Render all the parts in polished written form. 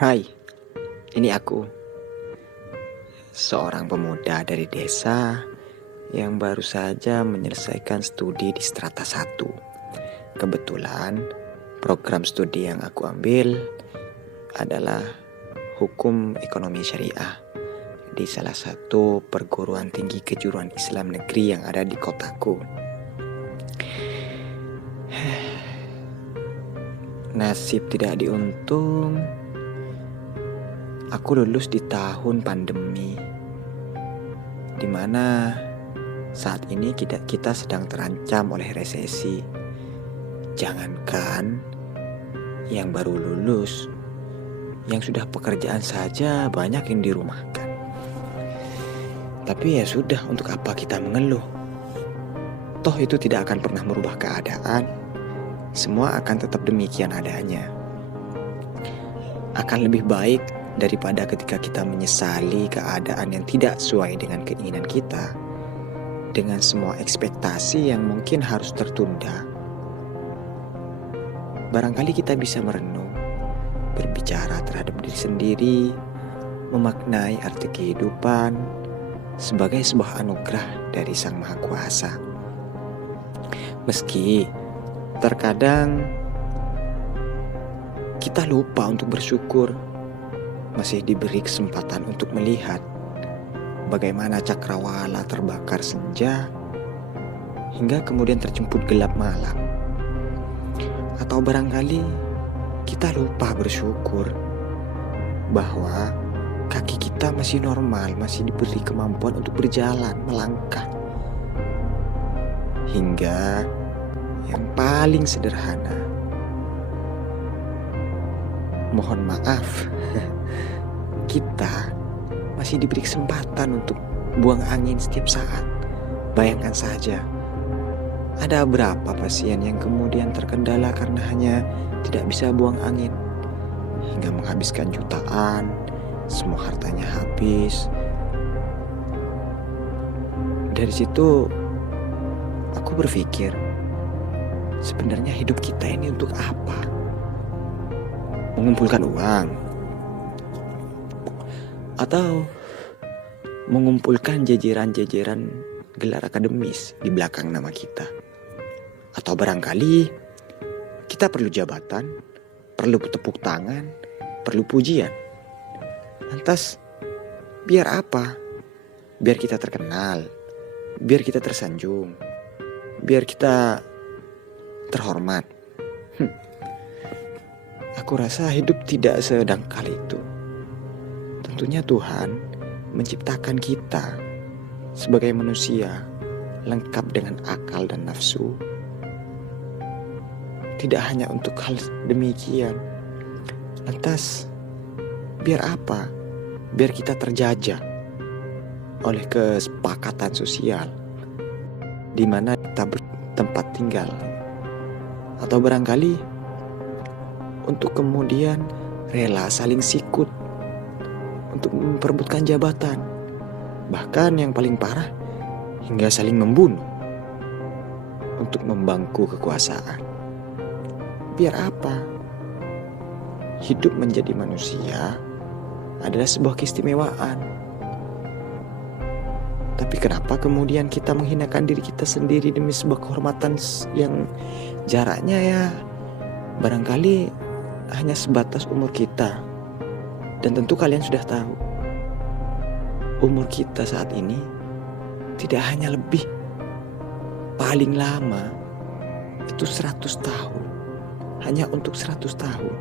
Hai, ini aku, seorang pemuda dari desa yang baru saja menyelesaikan studi di strata 1. Kebetulan, program studi yang aku ambil adalah Hukum Ekonomi Syariah di salah satu perguruan tinggi kejuruan Islam negeri yang ada di kotaku. Nasib tidak diuntung, aku lulus di tahun pandemi, di mana saat ini kita sedang terancam oleh resesi. Jangankan yang baru lulus, yang sudah pekerjaan saja banyak yang dirumahkan. Tapi ya sudah, untuk apa kita mengeluh? Toh itu tidak akan pernah merubah keadaan. Semua akan tetap demikian adanya. Akan lebih baik daripada ketika kita menyesali keadaan yang tidak sesuai dengan keinginan kita, dengan semua ekspektasi yang mungkin harus tertunda. Barangkali kita bisa merenung, berbicara terhadap diri sendiri, memaknai arti kehidupan sebagai sebuah anugerah dari Sang Maha Kuasa. Meski terkadang kita lupa untuk bersyukur, masih diberi kesempatan untuk melihat bagaimana cakrawala terbakar senja hingga kemudian terjemput gelap malam. Atau barangkali kita lupa bersyukur bahwa kaki kita masih normal, masih diberi kemampuan untuk berjalan, melangkah. Hingga yang paling sederhana, mohon maaf, kita masih diberi kesempatan untuk buang angin setiap saat. Bayangkan saja, ada berapa pasien yang kemudian terkendala karena hanya tidak bisa buang angin, hingga menghabiskan jutaan, semua hartanya habis. Dari situ aku berpikir, sebenarnya hidup kita ini untuk apa? Mengumpulkan uang? Atau mengumpulkan jajaran-jajaran gelar akademis di belakang nama kita? Atau barangkali kita perlu jabatan, perlu tepuk tangan, perlu pujian? Lantas biar apa? Biar kita terkenal, biar kita tersanjung, biar kita terhormat. Aku rasa hidup tidak sedangkal itu. Tentunya Tuhan menciptakan kita sebagai manusia lengkap dengan akal dan nafsu. Tidak hanya untuk hal demikian. Lantas biar apa? Biar kita terjajah oleh kesepakatan sosial di mana kita bertempat tinggal. Atau barangkali untuk kemudian rela saling sikut untuk memperebutkan jabatan. Bahkan yang paling parah, hingga saling membunuh untuk membangku kekuasaan. Biar apa? Hidup menjadi manusia adalah sebuah keistimewaan. Tapi kenapa kemudian kita menghinakan diri kita sendiri demi sebuah kehormatan yang jaraknya ya barangkali hanya sebatas umur kita. Dan tentu kalian sudah tahu, umur kita saat ini tidak hanya lebih, paling lama itu 100 tahun. Hanya untuk 100 tahun.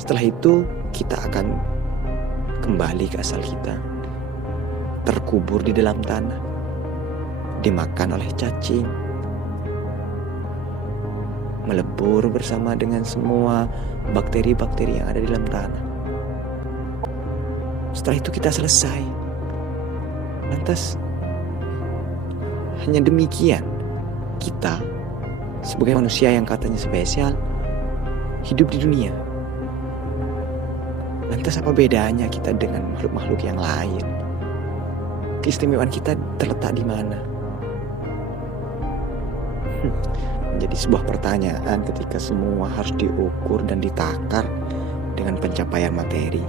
Setelah itu kita akan kembali ke asal kita, terkubur di dalam tanah, dimakan oleh cacing, melebur bersama dengan semua bakteri-bakteri yang ada di dalam tanah. Setelah itu kita selesai. Lantas hanya demikian kita sebagai manusia yang katanya spesial hidup di dunia. Lantas apa bedanya kita dengan makhluk-makhluk yang lain? Keistimewaan kita terletak di mana? Menjadi sebuah pertanyaan ketika semua harus diukur dan ditakar dengan pencapaian materi,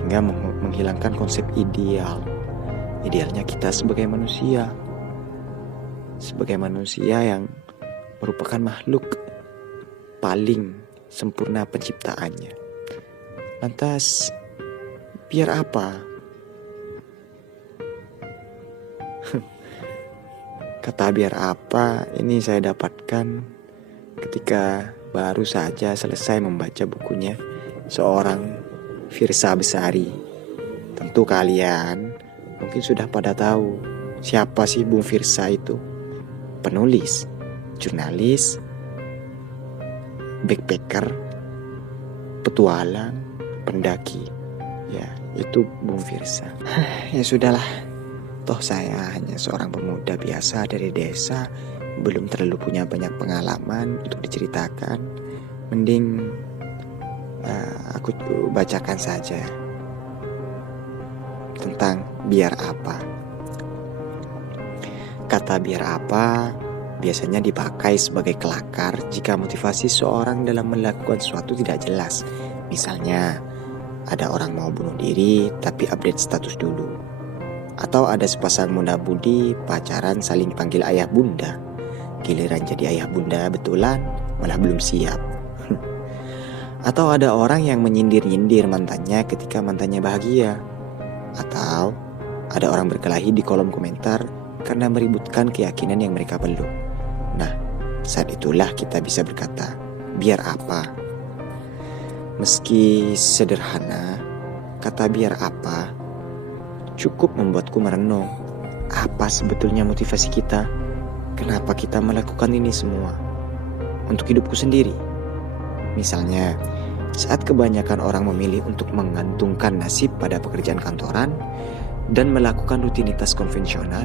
hingga menghilangkan konsep idealnya kita sebagai manusia yang merupakan makhluk paling sempurna penciptaannya. Lantas, biar apa? Kata biar apa ini saya dapatkan ketika baru saja selesai membaca bukunya seorang Firsa Besari. Tentu kalian mungkin sudah pada tahu siapa sih Bung Firsa itu. Penulis, jurnalis, backpacker, petualang, pendaki. Ya, itu Bung Firsa. Ya sudahlah. Toh saya hanya seorang pemuda biasa dari desa, belum terlalu punya banyak pengalaman untuk diceritakan. Mending aku bacakan saja tentang biar apa. Kata biar apa biasanya dipakai sebagai kelakar jika motivasi seorang dalam melakukan sesuatu tidak jelas. Misalnya, ada orang mau bunuh diri tapi update status dulu. Atau ada sepasang muda budi pacaran saling panggil ayah bunda. Giliran jadi ayah bunda betulan malah belum siap. Atau ada orang yang menyindir-nyindir mantannya ketika mantannya bahagia. Atau ada orang berkelahi di kolom komentar karena meributkan keyakinan yang mereka peluk. Nah, saat itulah kita bisa berkata, biar apa? Meski sederhana, kata biar apa cukup membuatku merenung. Apa sebetulnya motivasi kita? Kenapa kita melakukan ini semua? Untuk hidupku sendiri. Misalnya, saat kebanyakan orang memilih untuk menggantungkan nasib pada pekerjaan kantoran dan melakukan rutinitas konvensional,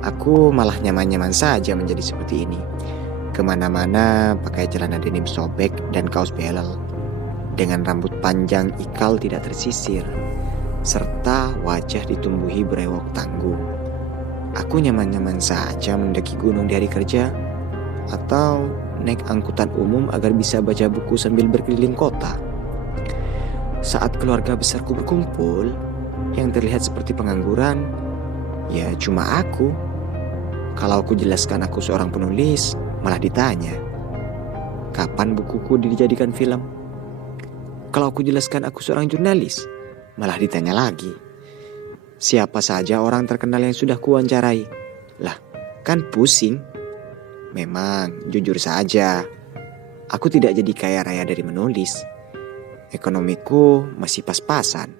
aku malah nyaman-nyaman saja menjadi seperti ini. Kemana-mana pakai celana denim sobek dan kaos belel, dengan rambut panjang ikal tidak tersisir, serta wajah ditumbuhi brewok tangguh. Aku nyaman-nyaman saja mendaki gunung di hari kerja, atau naik angkutan umum agar bisa baca buku sambil berkeliling kota. Saat keluarga besarku berkumpul, yang terlihat seperti pengangguran, ya cuma aku. Kalau aku jelaskan aku seorang penulis, malah ditanya, kapan bukuku dijadikan film? Kalau aku jelaskan aku seorang jurnalis, malah ditanya lagi, siapa saja orang terkenal yang sudah kuwawancarai? Lah, kan pusing. Memang, jujur saja, aku tidak jadi kaya raya dari menulis. Ekonomiku masih pas-pasan,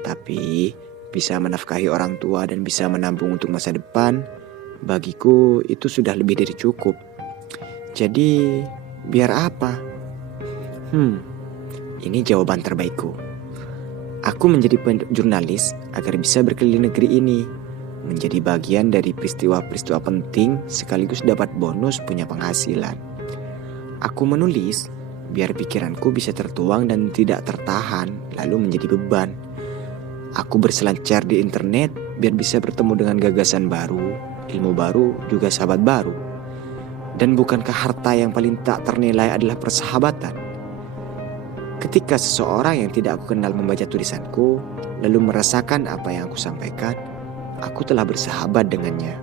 tapi bisa menafkahi orang tua dan bisa menabung untuk masa depan. Bagiku itu sudah lebih dari cukup. Jadi, biar apa? Ini jawaban terbaikku. Aku menjadi jurnalis agar bisa berkeliling negeri ini, menjadi bagian dari peristiwa-peristiwa penting sekaligus dapat bonus punya penghasilan. Aku menulis biar pikiranku bisa tertuang dan tidak tertahan lalu menjadi beban. Aku berselancar di internet biar bisa bertemu dengan gagasan baru, ilmu baru, juga sahabat baru. Dan bukankah harta yang paling tak ternilai adalah persahabatan? Ketika seseorang yang tidak aku kenal membaca tulisanku, lalu merasakan apa yang aku sampaikan, aku telah bersahabat dengannya.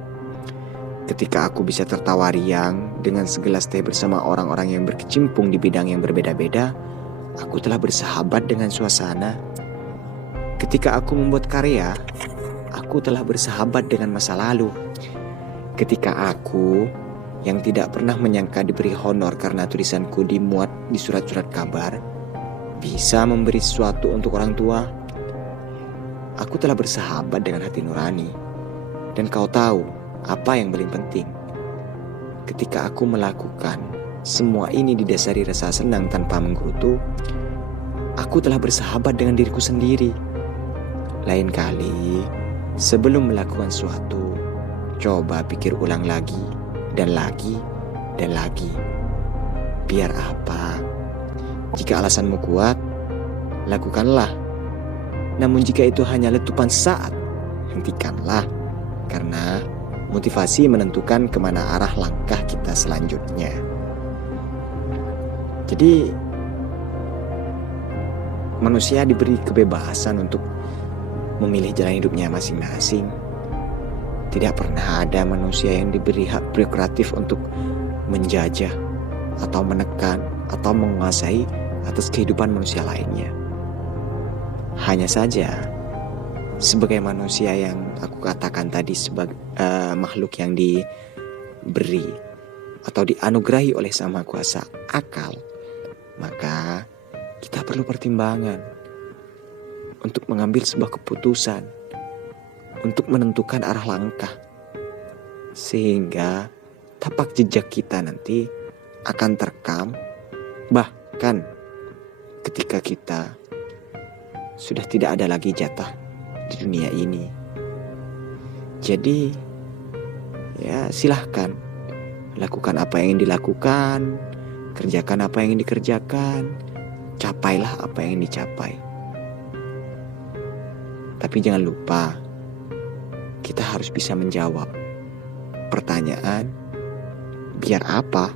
Ketika aku bisa tertawa riang dengan segelas teh bersama orang-orang yang berkecimpung di bidang yang berbeda-beda, aku telah bersahabat dengan suasana. Ketika aku membuat karya, aku telah bersahabat dengan masa lalu. Ketika aku yang tidak pernah menyangka diberi honor karena tulisanku dimuat di surat-surat kabar, bisa memberi sesuatu untuk orang tua, aku telah bersahabat dengan hati nurani. Dan kau tahu apa yang paling penting? Ketika aku melakukan semua ini didasari rasa senang tanpa menggerutu, aku telah bersahabat dengan diriku sendiri. Lain kali, sebelum melakukan sesuatu, coba pikir ulang lagi, dan lagi, dan lagi. Biar apa? Jika alasanmu kuat, lakukanlah. Namun jika itu hanya letupan saat, hentikanlah. Karena motivasi menentukan kemana arah langkah kita selanjutnya. Jadi, manusia diberi kebebasan untuk memilih jalan hidupnya masing-masing. Tidak pernah ada manusia yang diberi hak prerogatif untuk menjajah atau menekan atau menguasai atas kehidupan manusia lainnya. Hanya saja sebagai manusia yang aku katakan tadi sebagai makhluk yang diberi atau dianugerahi oleh Sang Maha Kuasa akal, maka kita perlu pertimbangan untuk mengambil sebuah keputusan, untuk menentukan arah langkah, sehingga tapak jejak kita nanti akan terekam, bahkan ketika kita sudah tidak ada lagi jatah di dunia ini. Jadi ya silahkan lakukan apa yang dilakukan, kerjakan apa yang dikerjakan, capailah apa yang dicapai. Tapi jangan lupa, kita harus bisa menjawab pertanyaan, biar apa?